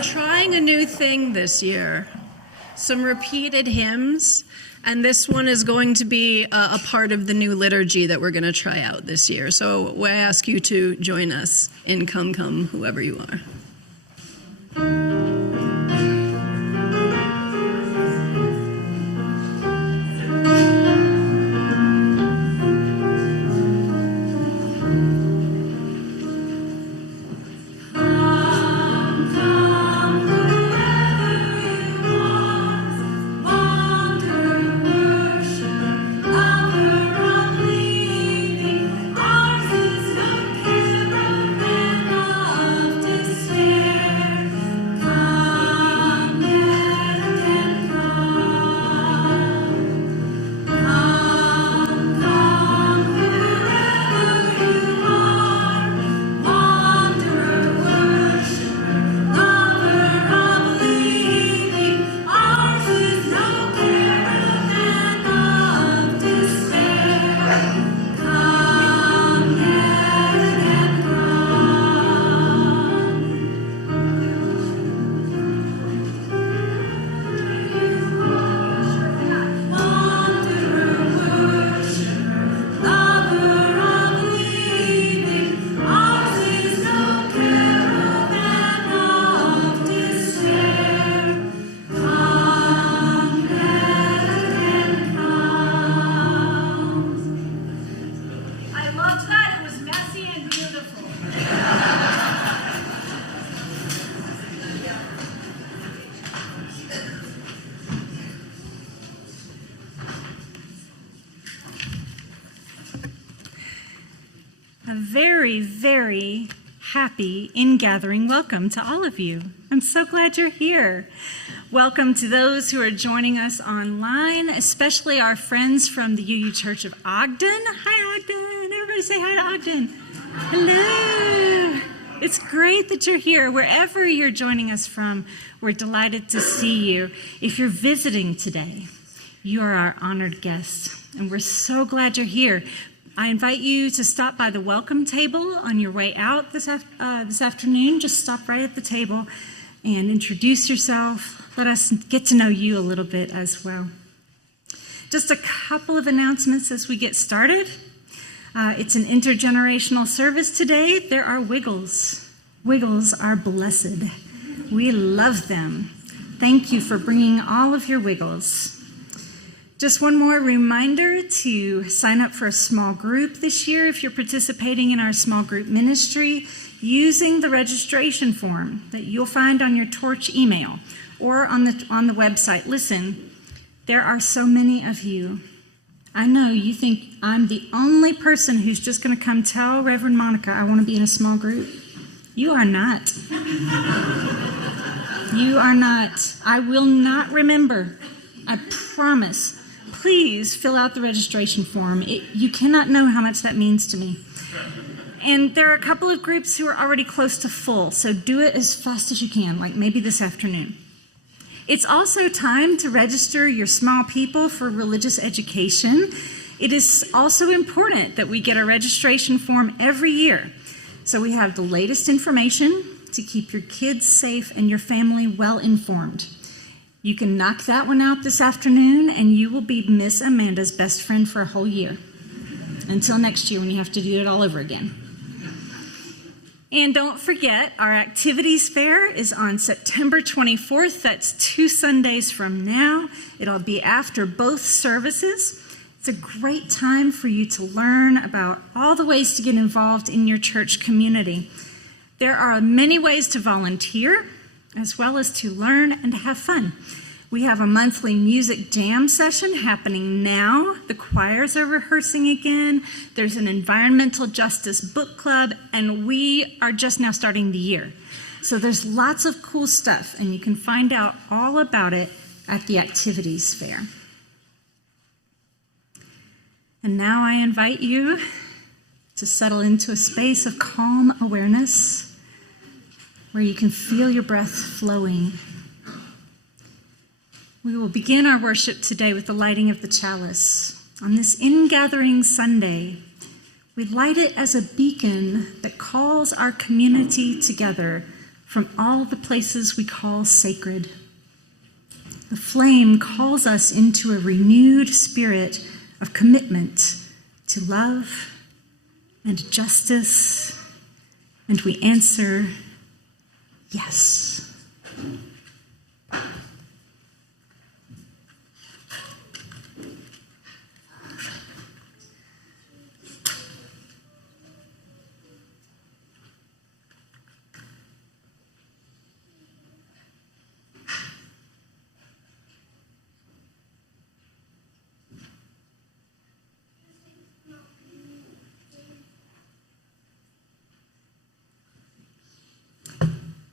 We're trying a new thing this year, some repeated hymns, and this one is going to be a part of the new liturgy that we're going to try out this year. So we ask you to join us in Come, Come, whoever you are. Very happy Ingathering welcome to all of you. I'm so glad you're here. Welcome to those who are joining us online, especially our friends from the UU Church of Ogden. Hi, Ogden. Everybody say hi to Ogden. Hello. It's great that you're here. Wherever you're joining us from, we're delighted to see you. If you're visiting today, you are our honored guest, and we're so glad you're here. I invite you to stop by the welcome table on your way out this afternoon. Just stop right at the table and introduce yourself. Let us get to know you a little bit as well. Just a couple of announcements as we get started. It's an intergenerational service today. There are Wiggles. Wiggles are blessed. We love them. Thank you for bringing all of your Wiggles. Just one more reminder to sign up for a small group this year if you're participating in our small group ministry using the registration form that you'll find on your Torch email or on the website. Listen, there are so many of you. I know you think I'm the only person who's just going to come tell Reverend Monica I want to be in a small group. You are not. You are not. I will not remember. I promise. Please fill out the registration form. You cannot know how much that means to me. And there are a couple of groups who are already close to full, so do it as fast as you can, like maybe this afternoon. It's also time to register your small people for religious education. It is also important that we get a registration form every year, so we have the latest information to keep your kids safe and your family well informed. You can knock that one out this afternoon, and you will be Miss Amanda's best friend for a whole year. Until next year when you have to do it all over again. And don't forget, our activities fair is on September 24th. That's 2 Sundays from now. It'll be after both services. It's a great time for you to learn about all the ways to get involved in your church community. There are many ways to volunteer, as well as to learn and to have fun. We have a monthly music jam session happening now. The choirs are rehearsing again. There's an environmental justice book club, and we are just now starting the year. So there's lots of cool stuff, and you can find out all about it at the activities fair. And now I invite you to settle into a space of calm awareness, where you can feel your breath flowing. We will begin our worship today with the lighting of the chalice. On this Ingathering Sunday, we light it as a beacon that calls our community together from all the places we call sacred. The flame calls us into a renewed spirit of commitment to love and justice, and we answer, yes.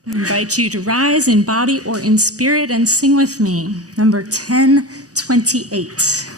I invite you to rise in body or in spirit and sing with me, number 1028.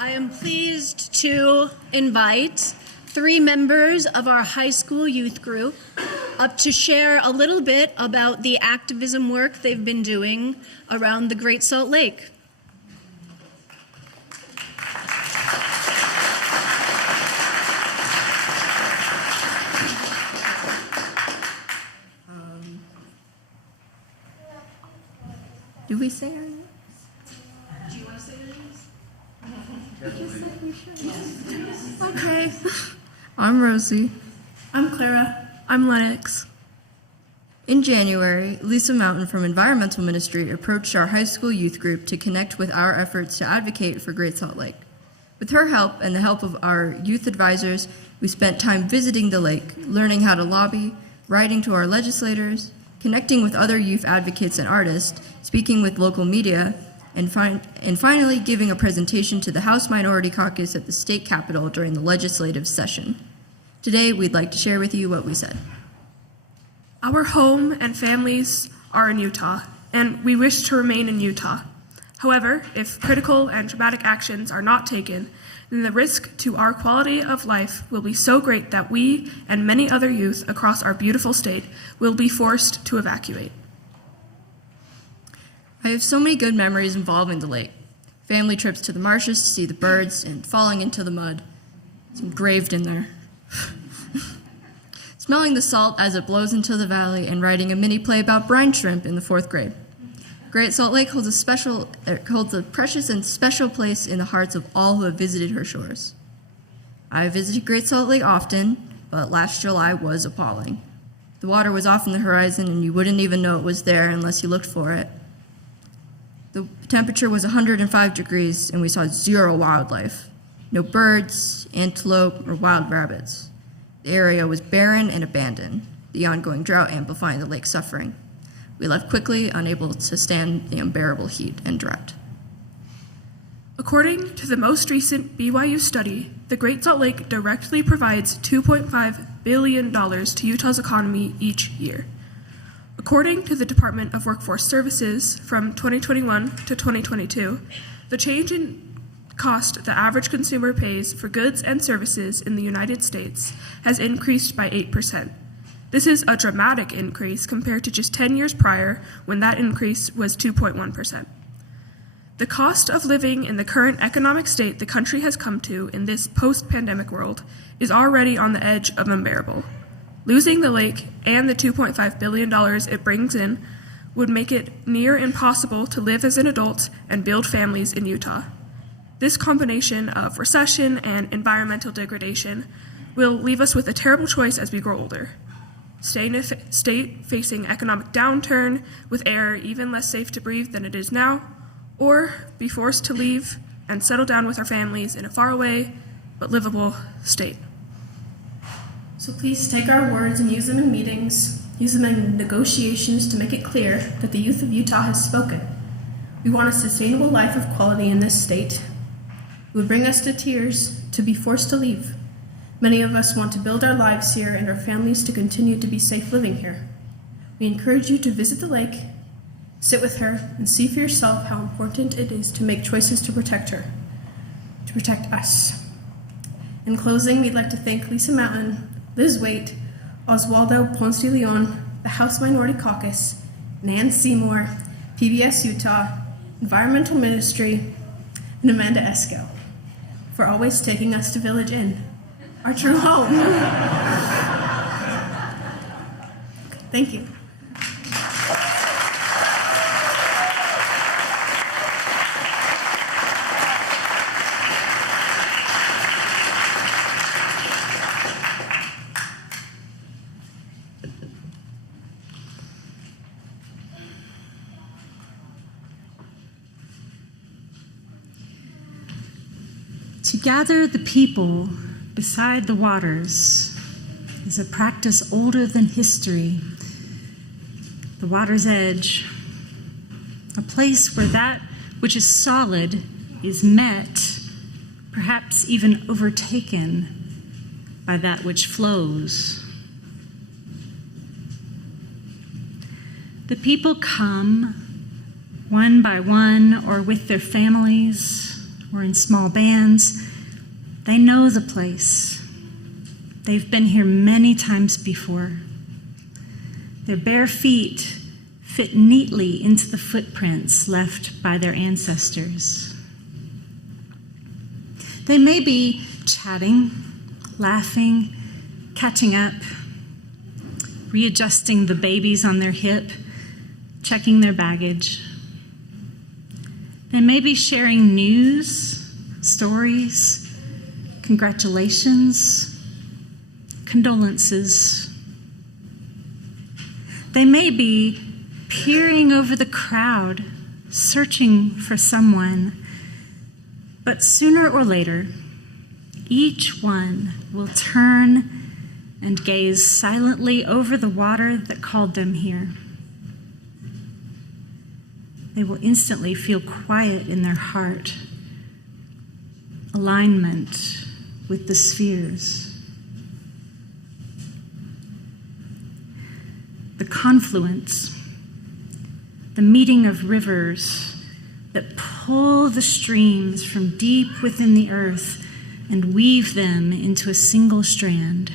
I am pleased to invite 3 members of our high school youth group up to share a little bit about the activism work they've been doing around the Great Salt Lake. Do we say our names? Do you want to say your names? Just like we should. Okay. I'm Rosie. I'm Clara. I'm Lennox. In January, Lisa Mountain from Environmental Ministry approached our high school youth group to connect with our efforts to advocate for Great Salt Lake. With her help and the help of our youth advisors, we spent time visiting the lake, learning how to lobby, writing to our legislators, connecting with other youth advocates and artists, speaking with local media, and finally giving a presentation to the House Minority Caucus at the state capitol during the legislative session. Today, we'd like to share with you what we said. Our home and families are in Utah, and we wish to remain in Utah. However, if critical and dramatic actions are not taken, then the risk to our quality of life will be so great that we and many other youth across our beautiful state will be forced to evacuate. I have so many good memories involving the lake. Family trips to the marshes to see the birds and falling into the mud. It's engraved in there. Smelling the salt as it blows into the valley and writing a mini play about brine shrimp in the 4th grade. Great Salt Lake holds a precious and special place in the hearts of all who have visited her shores. I have visited Great Salt Lake often, but last July was appalling. The water was off in the horizon and you wouldn't even know it was there unless you looked for it. The temperature was 105 degrees and we saw zero wildlife. No birds, antelope, or wild rabbits. The area was barren and abandoned, the ongoing drought amplifying the lake's suffering. We left quickly, unable to stand the unbearable heat and drought. According to the most recent BYU study, the Great Salt Lake directly provides $2.5 billion to Utah's economy each year. According to the Department of Workforce Services, from 2021 to 2022, the change in cost the average consumer pays for goods and services in the United States has increased by 8%. This is a dramatic increase compared to just 10 years prior, when that increase was 2.1%. The cost of living in the current economic state the country has come to in this post-pandemic world is already on the edge of unbearable. Losing the lake and the $2.5 billion it brings in would make it near impossible to live as an adult and build families in Utah. This combination of recession and environmental degradation will leave us with a terrible choice as we grow older. Stay in a state facing economic downturn with air even less safe to breathe than it is now, or be forced to leave and settle down with our families in a faraway but livable state. So please take our words and use them in meetings, use them in negotiations to make it clear that the youth of Utah has spoken. We want a sustainable life of quality in this state. It would bring us to tears to be forced to leave. Many of us want to build our lives here and our families to continue to be safe living here. We encourage you to visit the lake, sit with her, and see for yourself how important it is to make choices to protect her, to protect us. In closing, we'd like to thank Lisa Mountain, Liz Waite, Oswaldo Ponce de Leon, the House Minority Caucus, Nan Seymour, PBS Utah, Environmental Ministry, and Amanda Esko for always taking us to Village Inn, our true home. Thank you. To gather the people beside the waters is a practice older than history. The water's edge, a place where that which is solid is met, perhaps even overtaken by that which flows. The people come one by one or with their families or in small bands. They know the place. They've been here many times before. Their bare feet fit neatly into the footprints left by their ancestors. They may be chatting, laughing, catching up, readjusting the babies on their hip, checking their baggage. They may be sharing news, stories, congratulations, condolences. They may be peering over the crowd, searching for someone, but sooner or later, each one will turn and gaze silently over the water that called them here. They will instantly feel quiet in their heart, alignment with the spheres. The confluence, the meeting of rivers that pull the streams from deep within the earth and weave them into a single strand.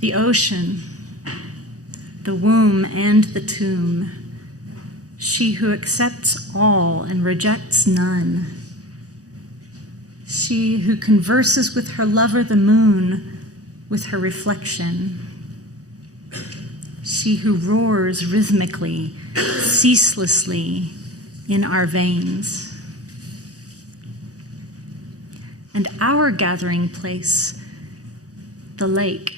The ocean, the womb and the tomb, she who accepts all and rejects none. She who converses with her lover the moon, with her reflection. She who roars rhythmically, ceaselessly in our veins. And our gathering place, the lake,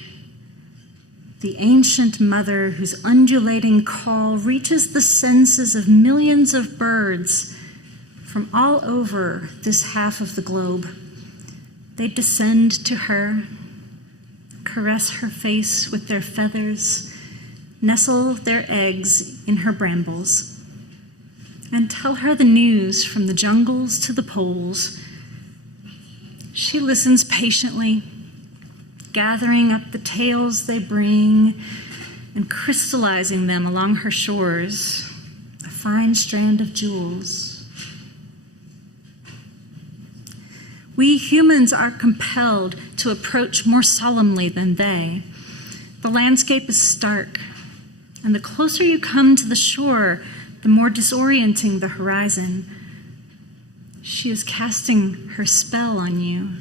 the ancient mother whose undulating call reaches the senses of millions of birds from all over this half of the globe. They descend to her, caress her face with their feathers, nestle their eggs in her brambles, and tell her the news from the jungles to the poles. She listens patiently, gathering up the tales they bring and crystallizing them along her shores, a fine strand of jewels. We humans are compelled to approach more solemnly than they. The landscape is stark, and the closer you come to the shore, the more disorienting the horizon. She is casting her spell on you.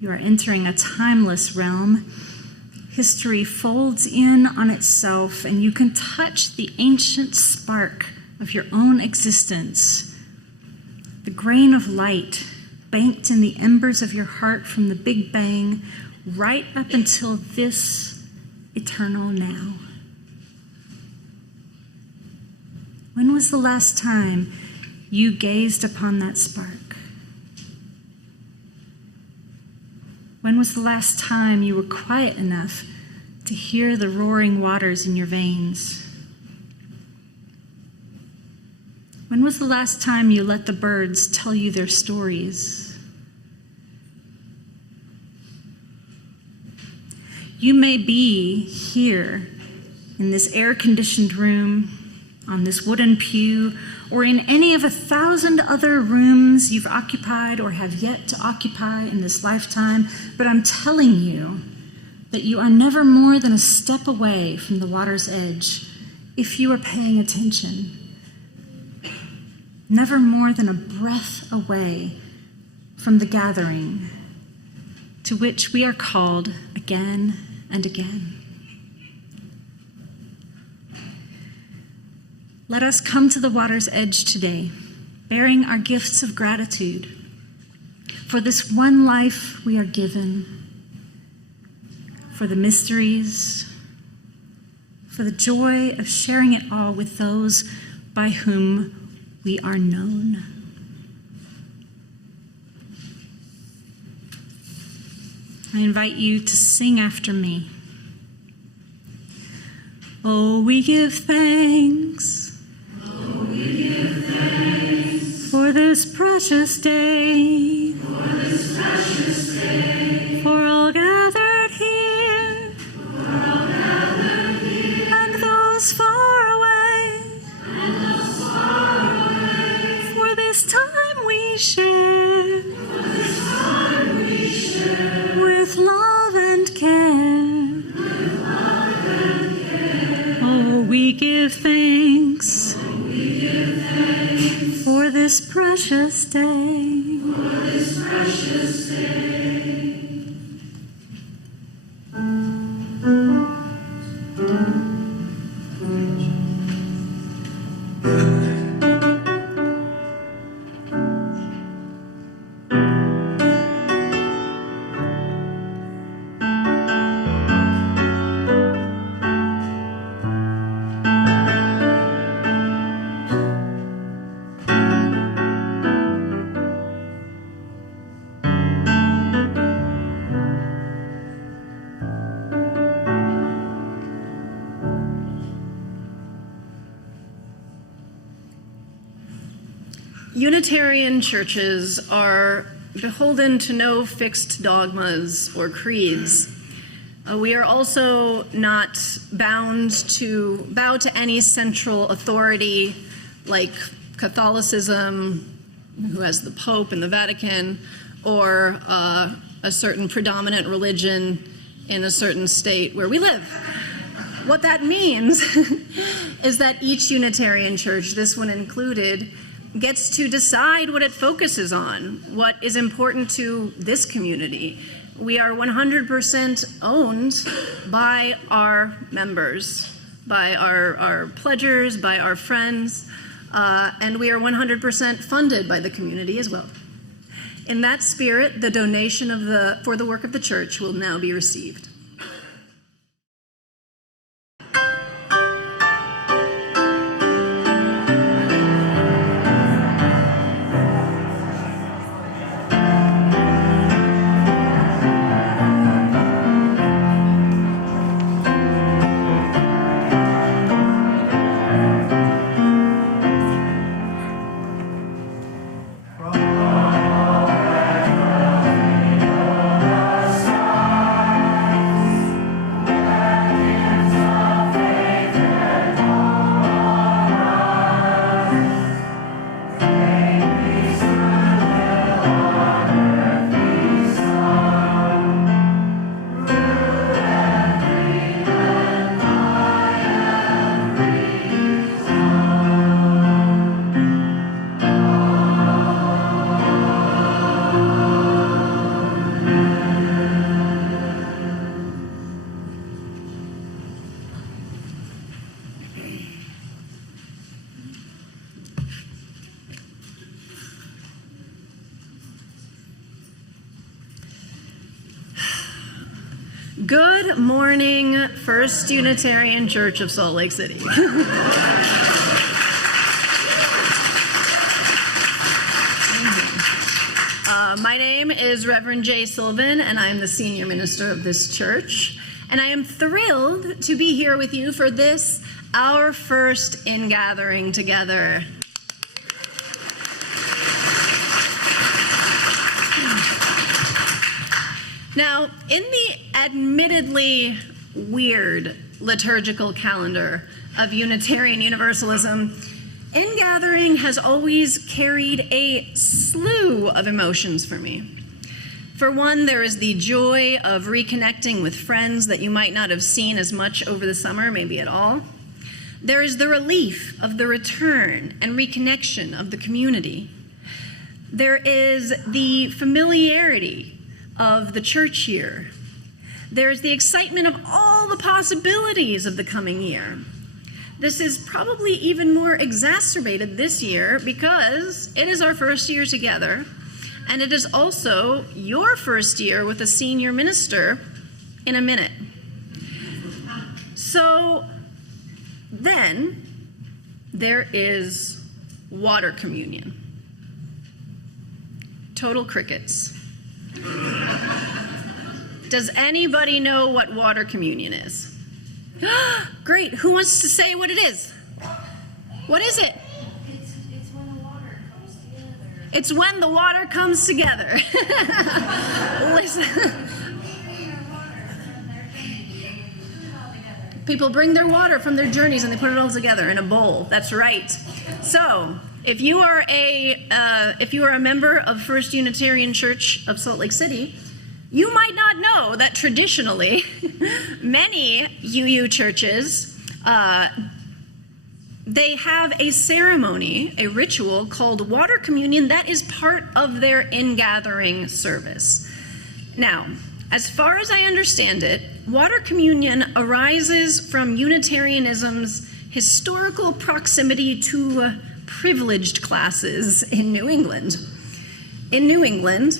You are entering a timeless realm. History folds in on itself, and you can touch the ancient spark of your own existence, the grain of light banked in the embers of your heart from the Big Bang right up until this eternal now. When was the last time you gazed upon that spark? When was the last time you were quiet enough to hear the roaring waters in your veins? When was the last time you let the birds tell you their stories? You may be here in this air-conditioned room, on this wooden pew, or in any of 1,000 other rooms you've occupied or have yet to occupy in this lifetime, but I'm telling you that you are never more than a step away from the water's edge if you are paying attention. Never more than a breath away from the gathering to which we are called again and again. Let us come to the water's edge today, bearing our gifts of gratitude for this one life we are given, for the mysteries, for the joy of sharing it all with those by whom we are known. I invite you to sing after me. Oh, we give thanks. Oh, we give thanks for this precious day. For this precious day. For all gathered here. For all gathered here. And those far away. And those far away. For this time we share. For this time we share. With love and care. We give thanks, for this precious day. For this precious day. Unitarian churches are beholden to no fixed dogmas or creeds. We are also not bound to bow to any central authority like Catholicism, who has the Pope and the Vatican, or a certain predominant religion in a certain state where we live. What that means is that each Unitarian church, this one included, gets to decide what it focuses on, what is important to this community. We are 100% owned by our members, by our pledgers, by our friends, and we are 100% funded by the community as well. In that spirit, the donation for the work of the church will now be received. Good morning, First Unitarian Church of Salt Lake City. My name is Reverend Sylvan, and I'm the senior minister of this church. And I am thrilled to be here with you for this, our first Ingathering together. Now, in the admittedly weird liturgical calendar of Unitarian Universalism, Ingathering has always carried a slew of emotions for me. For one, there is the joy of reconnecting with friends that you might not have seen as much over the summer, maybe at all. There is the relief of the return and reconnection of the community. There is the familiarity of the church year. There's the excitement of all the possibilities of the coming year. This is probably even more exacerbated this year because it is our first year together, and it is also your first year with a senior minister in a minute. So then there is water communion. Total crickets. Does anybody know what water communion is? Great. Who wants to say what it is? What is it? It's when the water comes together. It's when the water comes together. Listen. People bring their water from their journeys and they put it all together in a bowl. That's right. So, if you are a member of First Unitarian Church of Salt Lake City, you might not know that traditionally, many UU churches, they have a ceremony, a ritual called water communion that is part of their ingathering service. Now, as far as I understand it, water communion arises from Unitarianism's historical proximity to privileged classes in New England. In New England,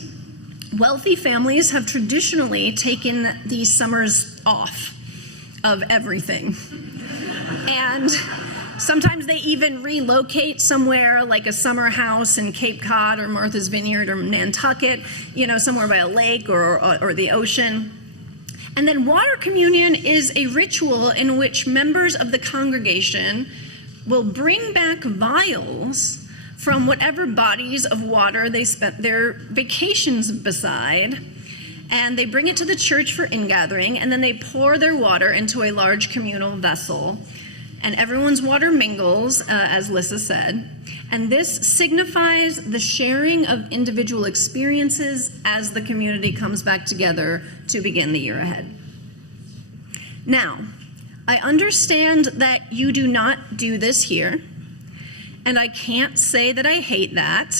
wealthy families have traditionally taken the summers off of everything. And sometimes they even relocate somewhere like a summer house in Cape Cod or Martha's Vineyard or Nantucket, somewhere by a lake or the ocean. And then water communion is a ritual in which members of the congregation will bring back vials from whatever bodies of water they spent their vacations beside, and they bring it to the church for ingathering, and then they pour their water into a large communal vessel, and everyone's water mingles, as Lissa said, and this signifies the sharing of individual experiences as the community comes back together to begin the year ahead. Now, I understand that you do not do this here, and I can't say that I hate that.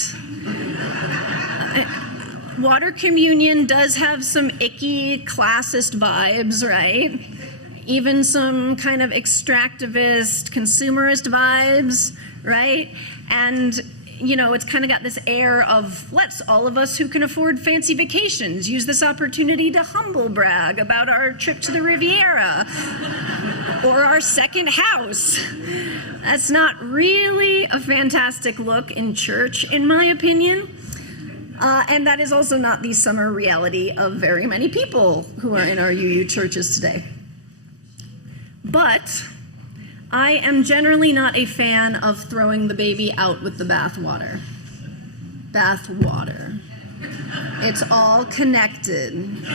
Water communion does have some icky classist vibes, right? Even some kind of extractivist, consumerist vibes, right? And, you know, it's kind of got this air of, let's all of us who can afford fancy vacations use this opportunity to humble brag about our trip to the Riviera or our second house. That's not really a fantastic look in church, in my opinion. And that is also not the summer reality of very many people who are in our UU churches today. But I am generally not a fan of throwing the baby out with the bathwater. Bathwater. It's all connected.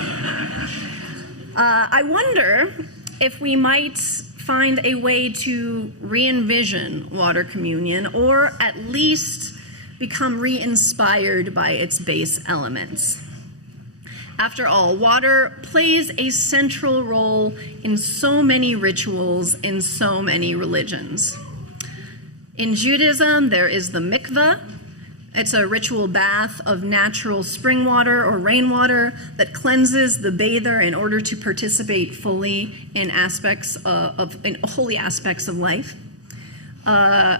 I wonder if we might find a way to re-envision water communion, or at least become re-inspired by its base elements. After all, water plays a central role in so many rituals, in so many religions. In Judaism, there is the mikveh. It's a ritual bath of natural spring water or rainwater that cleanses the bather in order to participate fully in holy aspects of life.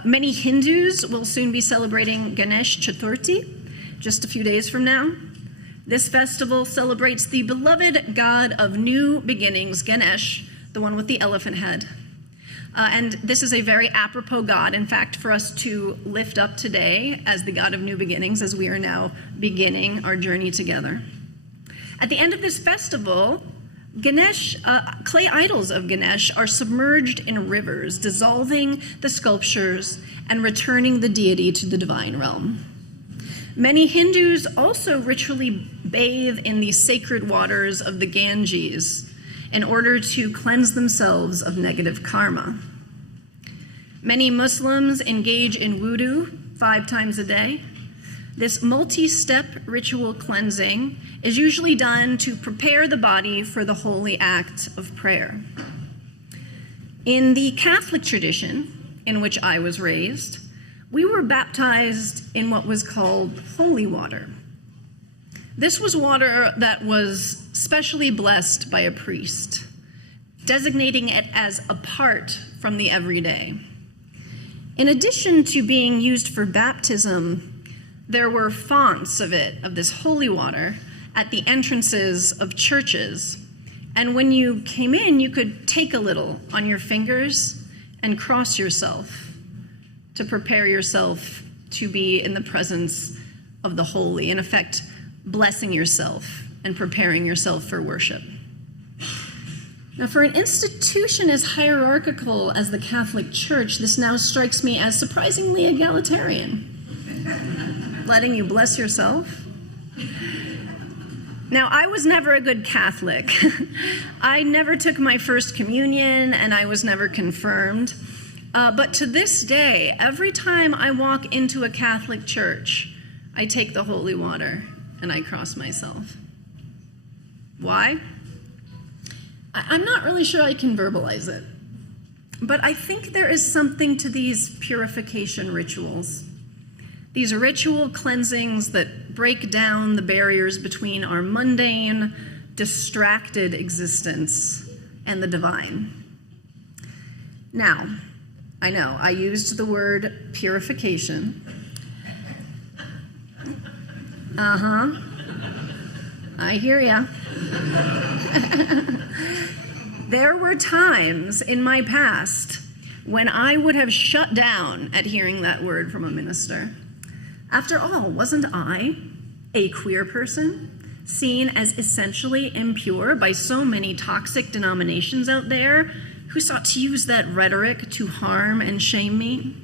Many Hindus will soon be celebrating Ganesh Chaturthi, just a few days from now. This festival celebrates the beloved god of new beginnings, Ganesh, the one with the elephant head. And this is a very apropos god, in fact, for us to lift up today as the god of new beginnings, as we are now beginning our journey together. At the end of this festival, clay idols of Ganesh are submerged in rivers, dissolving the sculptures and returning the deity to the divine realm. Many Hindus also ritually bathe in the sacred waters of the Ganges in order to cleanse themselves of negative karma. Many Muslims engage in wudu 5 times a day. This multi-step ritual cleansing is usually done to prepare the body for the holy act of prayer. In the Catholic tradition, in which I was raised, we were baptized in what was called holy water. This was water that was specially blessed by a priest, designating it as apart from the everyday. In addition to being used for baptism, there were fonts of this holy water, at the entrances of churches. And when you came in, you could take a little on your fingers and cross yourself to prepare yourself to be in the presence of the holy, in effect, blessing yourself and preparing yourself for worship. Now, for an institution as hierarchical as the Catholic Church, this now strikes me as surprisingly egalitarian. Letting you bless yourself. Now, I was never a good Catholic. I never took my first communion, and I was never confirmed. But to this day, every time I walk into a Catholic church, I take the holy water and I cross myself. Why? I'm not really sure I can verbalize it. But I think there is something to these purification rituals. These ritual cleansings that break down the barriers between our mundane, distracted existence and the divine. Now, I know I used the word purification. I hear ya. There were times in my past when I would have shut down at hearing that word from a minister. After all, wasn't I, a queer person, seen as essentially impure by so many toxic denominations out there who sought to use that rhetoric to harm and shame me?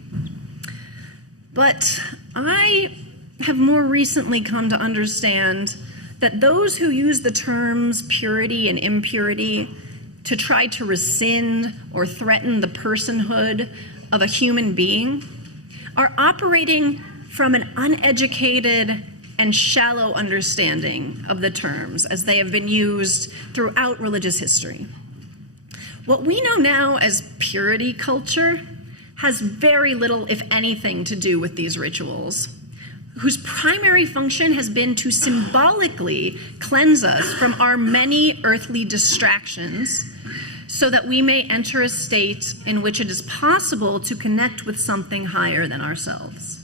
But I have more recently come to understand that those who use the terms purity and impurity to try to rescind or threaten the personhood of a human being are operating from an uneducated and shallow understanding of the terms as they have been used throughout religious history. What we know now as purity culture has very little, if anything, to do with these rituals, whose primary function has been to symbolically cleanse us from our many earthly distractions so that we may enter a state in which it is possible to connect with something higher than ourselves.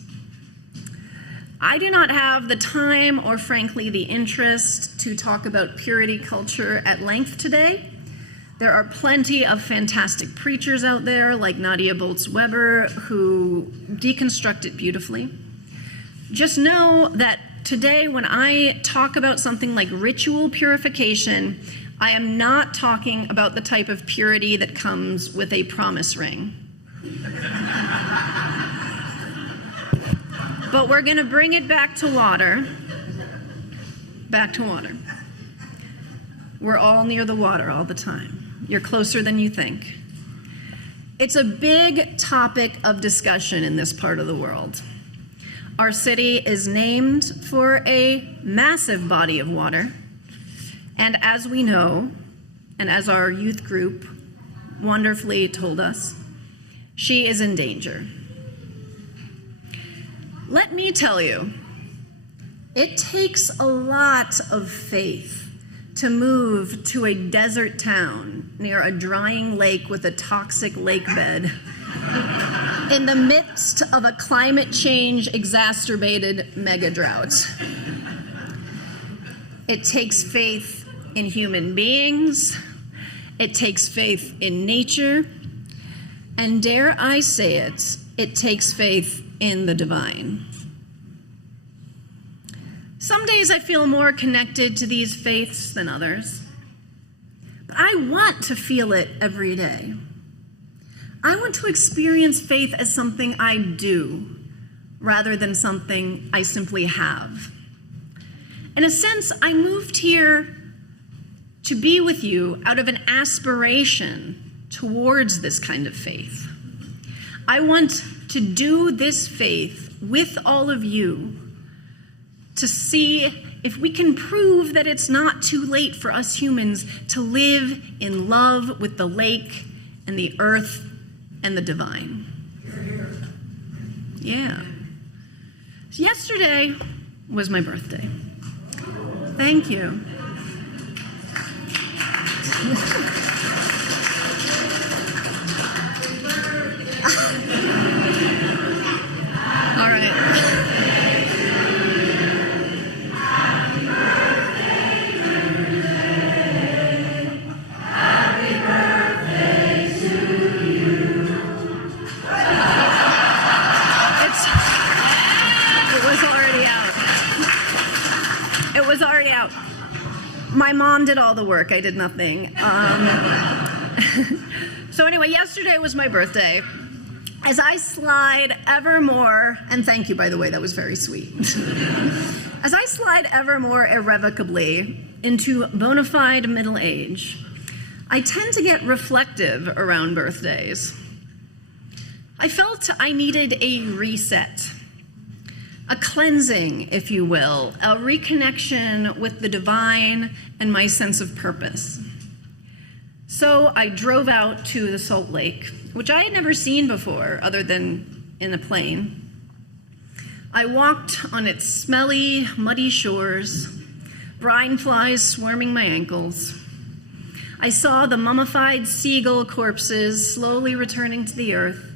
I do not have the time or, frankly, the interest to talk about purity culture at length today. There are plenty of fantastic preachers out there like Nadia Bolz-Weber who deconstruct it beautifully. Just know that today when I talk about something like ritual purification, I am not talking about the type of purity that comes with a promise ring. But we're going to bring it back to water. Back to water. We're all near the water all the time. You're closer than you think. It's a big topic of discussion in this part of the world. Our city is named for a massive body of water. And as we know, and as our youth group wonderfully told us, she is in danger. Let me tell you, it takes a lot of faith to move to a desert town near a drying lake with a toxic lake bed in the midst of a climate change exacerbated mega drought. It takes faith in human beings, it takes faith in nature, and dare I say it, it takes faith in the divine. Some days I feel more connected to these faiths than others, but I want to feel it every day. I want to experience faith as something I do rather than something I simply have. In a sense, I moved here to be with you out of an aspiration towards this kind of faith. I want to do this faith with all of you to see if we can prove that it's not too late for us humans to live in love with the lake and the earth and the divine. Yeah. Yesterday was my birthday. Thank you. All right. It was already out. My mom did all the work. I did nothing. So anyway, yesterday was my birthday. As I slide ever more, and thank you, by the way, that was very sweet. As I slide ever more irrevocably into bona fide middle age, I tend to get reflective around birthdays. I felt I needed a reset, a cleansing, if you will, a reconnection with the divine and my sense of purpose. So I drove out to the Salt Lake, which I had never seen before other than in a plane. I walked on its smelly, muddy shores, brine flies swarming my ankles. I saw the mummified seagull corpses slowly returning to the earth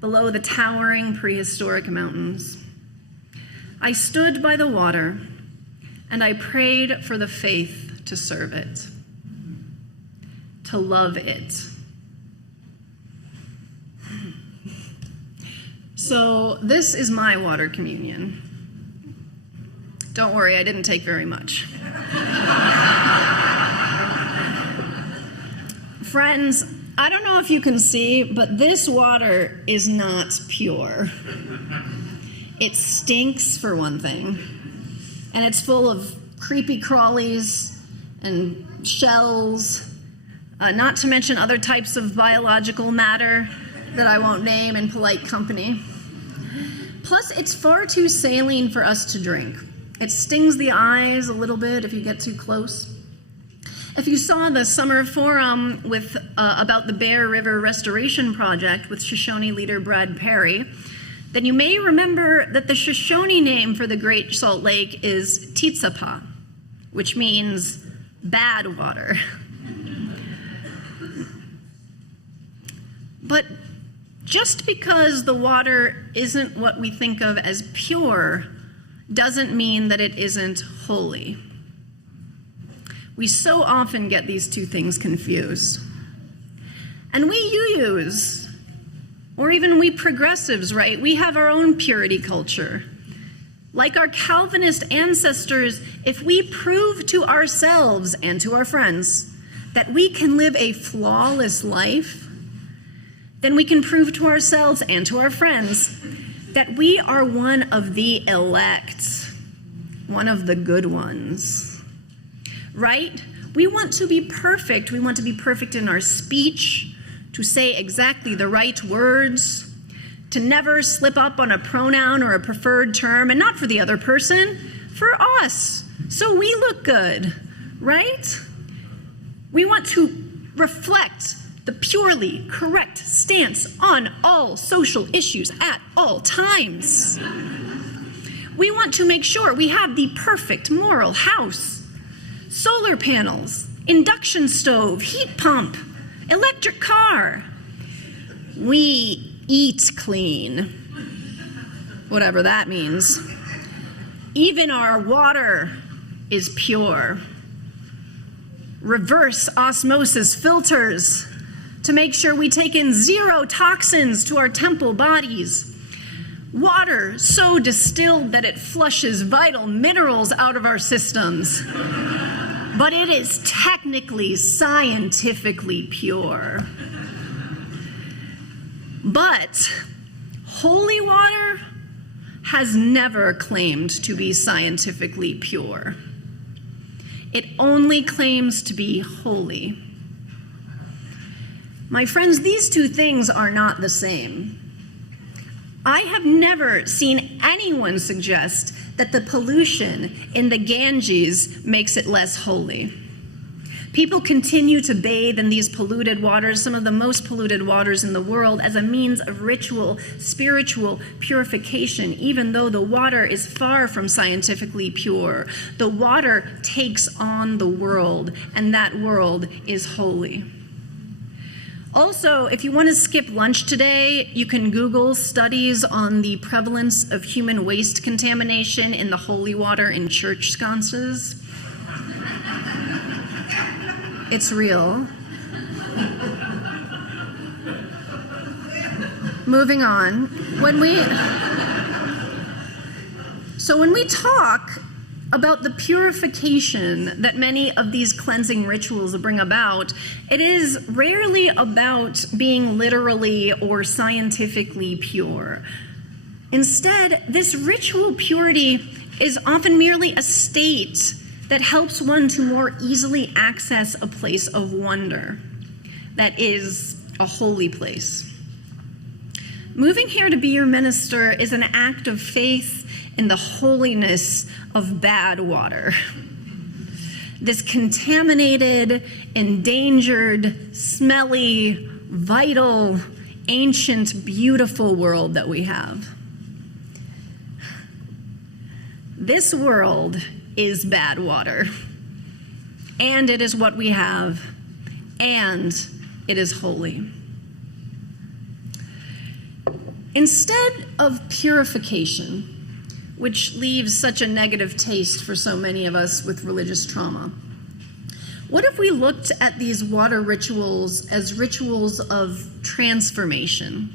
below the towering prehistoric mountains. I stood by the water and I prayed for the faith to serve it, to love it. So this is my water communion. Don't worry, I didn't take very much. Friends, I don't know if you can see, but this water is not pure. It stinks, for one thing, and it's full of creepy crawlies and shells, not to mention other types of biological matter that I won't name in polite company. Plus, it's far too saline for us to drink. It stings the eyes a little bit if you get too close. If you saw the summer forum with about the Bear River Restoration Project with Shoshone leader Brad Perry, then you may remember that the Shoshone name for the Great Salt Lake is Titsapa, which means bad water. But just because the water isn't what we think of as pure doesn't mean that it isn't holy. We so often get these two things confused. And we use, or even we progressives, right? We have our own purity culture. Like our Calvinist ancestors, if we prove to ourselves and to our friends that we can live a flawless life, then we can prove to ourselves and to our friends that we are one of the elect, one of the good ones. Right? We want to be perfect. We want to be perfect in our speech, to say exactly the right words, to never slip up on a pronoun or a preferred term, and not for the other person, for us, so we look good, right? We want to reflect the purely correct stance on all social issues at all times. We want to make sure we have the perfect moral house. Solar panels, induction stove, heat pump, electric car. We eat clean, whatever that means. Even our water is pure. Reverse osmosis filters to make sure we take in 0 toxins to our temple bodies. Water so distilled that it flushes vital minerals out of our systems. But it is technically, scientifically pure. But holy water has never claimed to be scientifically pure. It only claims to be holy. My friends, these two things are not the same. I have never seen anyone suggest that the pollution in the Ganges makes it less holy. People continue to bathe in these polluted waters, some of the most polluted waters in the world, as a means of ritual, spiritual purification, even though the water is far from scientifically pure. The water takes on the world, and that world is holy. Also, if you want to skip lunch today, you can Google studies on the prevalence of human waste contamination in the holy water in church sconces. It's real. Moving on. When we talk about the purification that many of these cleansing rituals bring about, it is rarely about being literally or scientifically pure. Instead, this ritual purity is often merely a state that helps one to more easily access a place of wonder that is a holy place. Moving here to be your minister is an act of faith in the holiness of bad water. This contaminated, endangered, smelly, vital, ancient, beautiful world that we have. This world is bad water, and it is what we have, and it is holy. Instead of purification, which leaves such a negative taste for so many of us with religious trauma, what if we looked at these water rituals as rituals of transformation?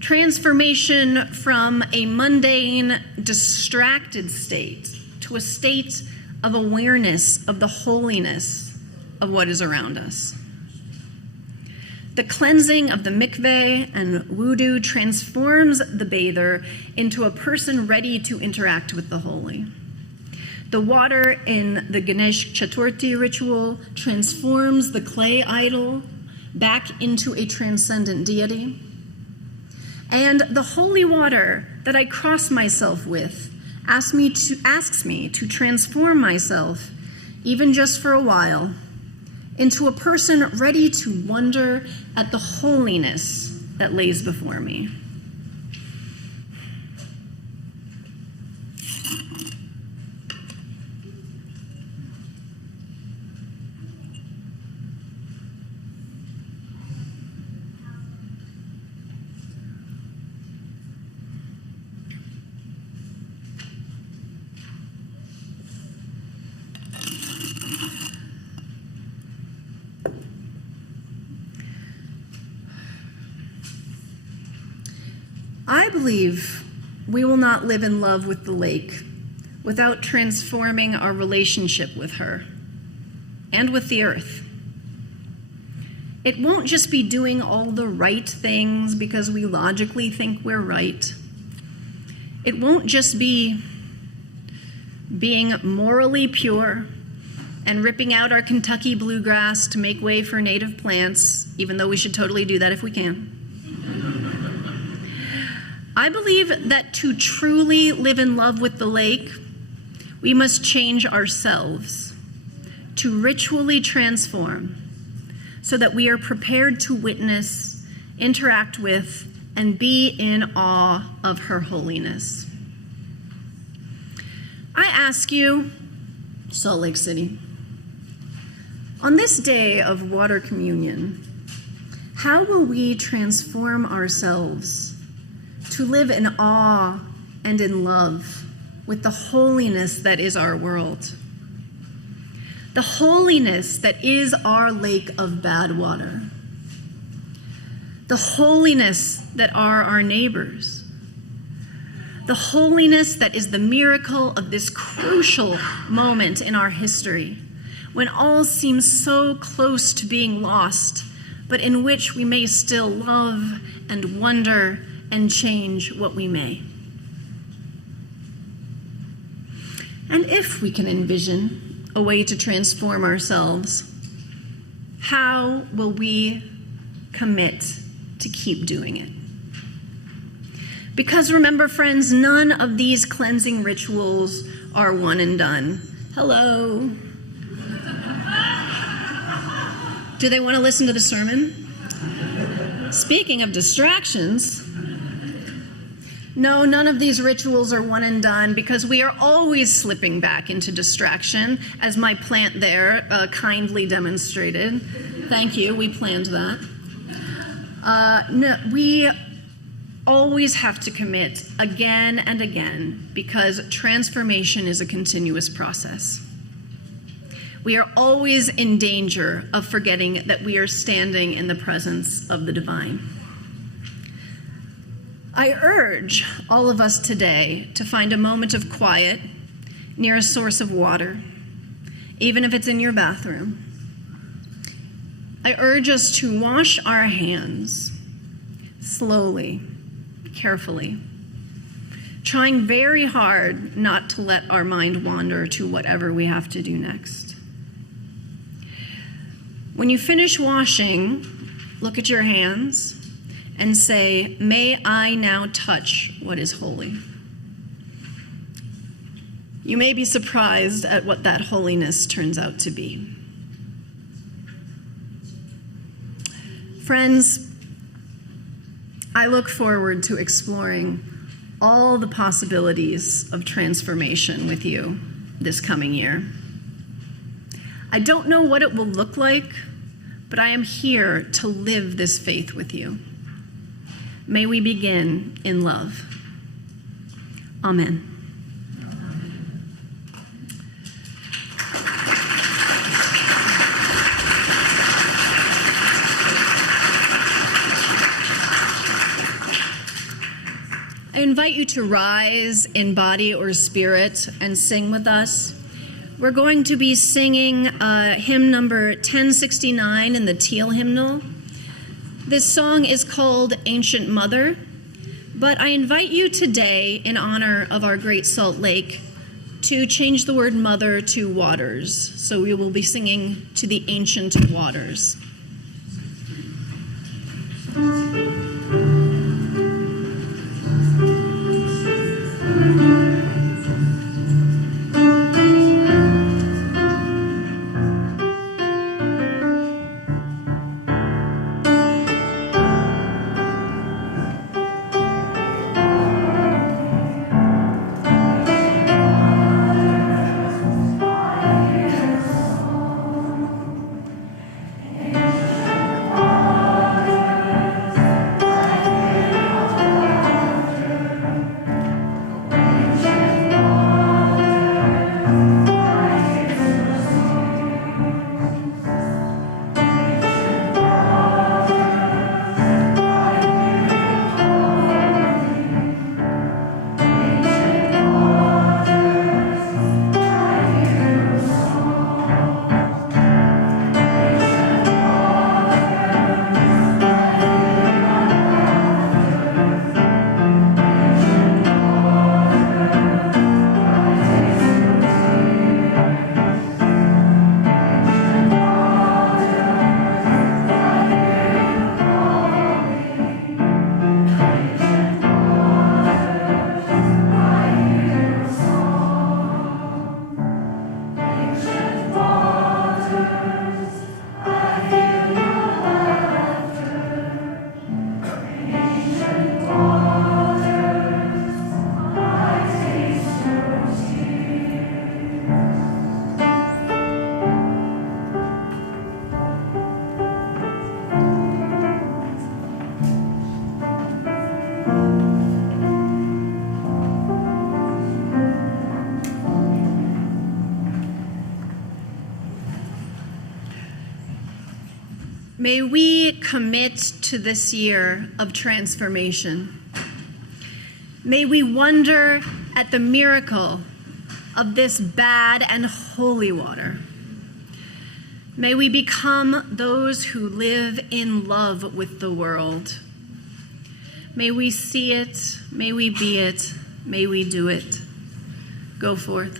Transformation from a mundane, distracted state to a state of awareness of the holiness of what is around us. The cleansing of the mikveh and wudu transforms the bather into a person ready to interact with the holy. The water in the Ganesh Chaturthi ritual transforms the clay idol back into a transcendent deity. And the holy water that I cross myself with asks me to transform myself, even just for a while, into a person ready to wonder at the holiness that lays before me. I believe we will not live in love with the lake without transforming our relationship with her and with the earth. It won't just be doing all the right things because we logically think we're right. It won't just be being morally pure and ripping out our Kentucky bluegrass to make way for native plants, even though we should totally do that if we can. I believe that to truly live in love with the lake, we must change ourselves, to ritually transform, so that we are prepared to witness, interact with, and be in awe of her holiness. I ask you, Salt Lake City, on this day of water communion, how will we transform ourselves to live in awe and in love with the holiness that is our world? The holiness that is our lake of bad water. The holiness that are our neighbors. The holiness that is the miracle of this crucial moment in our history, when all seems so close to being lost, but in which we may still love and wonder and change what we may. And if we can envision a way to transform ourselves, how will we commit to keep doing it? Because remember, friends, none of these cleansing rituals are one and done. Hello. Do they want to listen to the sermon? Speaking of distractions, no, none of these rituals are one and done, because we are always slipping back into distraction, as my plant there kindly demonstrated. Thank you, we planned that. No, we always have to commit again and again, because transformation is a continuous process. We are always in danger of forgetting that we are standing in the presence of the divine. I urge all of us today to find a moment of quiet near a source of water, even if it's in your bathroom. I urge us to wash our hands slowly, carefully, trying very hard not to let our mind wander to whatever we have to do next. When you finish washing, look at your hands and say, "May I now touch what is holy." You may be surprised at what that holiness turns out to be. Friends, I look forward to exploring all the possibilities of transformation with you this coming year. I don't know what it will look like, but I am here to live this faith with you. May we begin in love. Amen. I invite you to rise in body or spirit and sing with us. We're going to be singing hymn number 1069 in the Teal hymnal. This song is called Ancient Mother, but I invite you today, in honor of our Great Salt Lake, to change the word mother to waters. So we will be singing to the ancient waters. May we commit to this year of transformation. May we wonder at the miracle of this bad and holy water. May we become those who live in love with the world. May we see it, may we be it, may we do it. Go forth.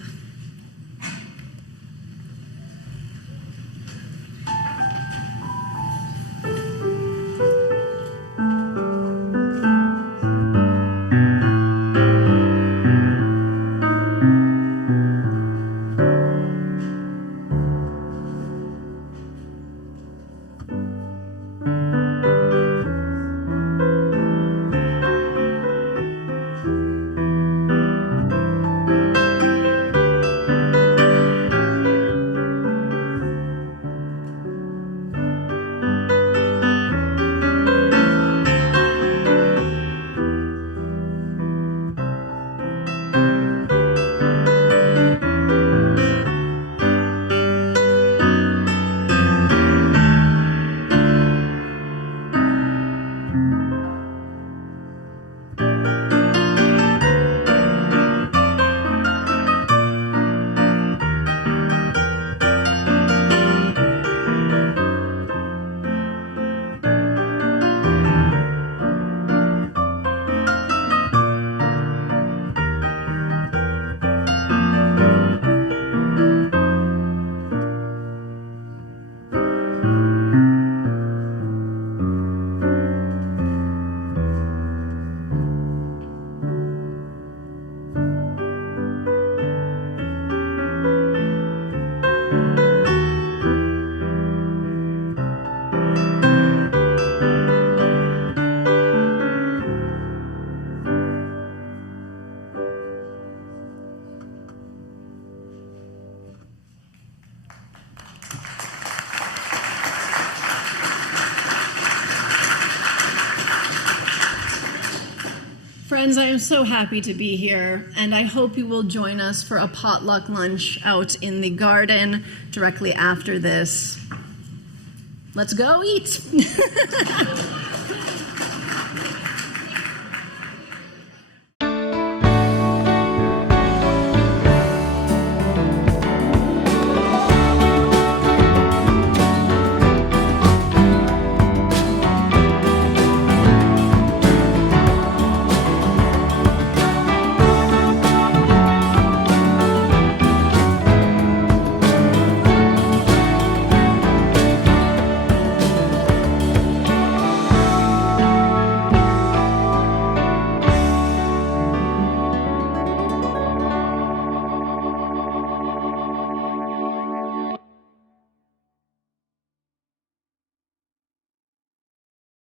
Friends, I am so happy to be here, and I hope you will join us for a potluck lunch out in the garden directly after this. Let's go eat.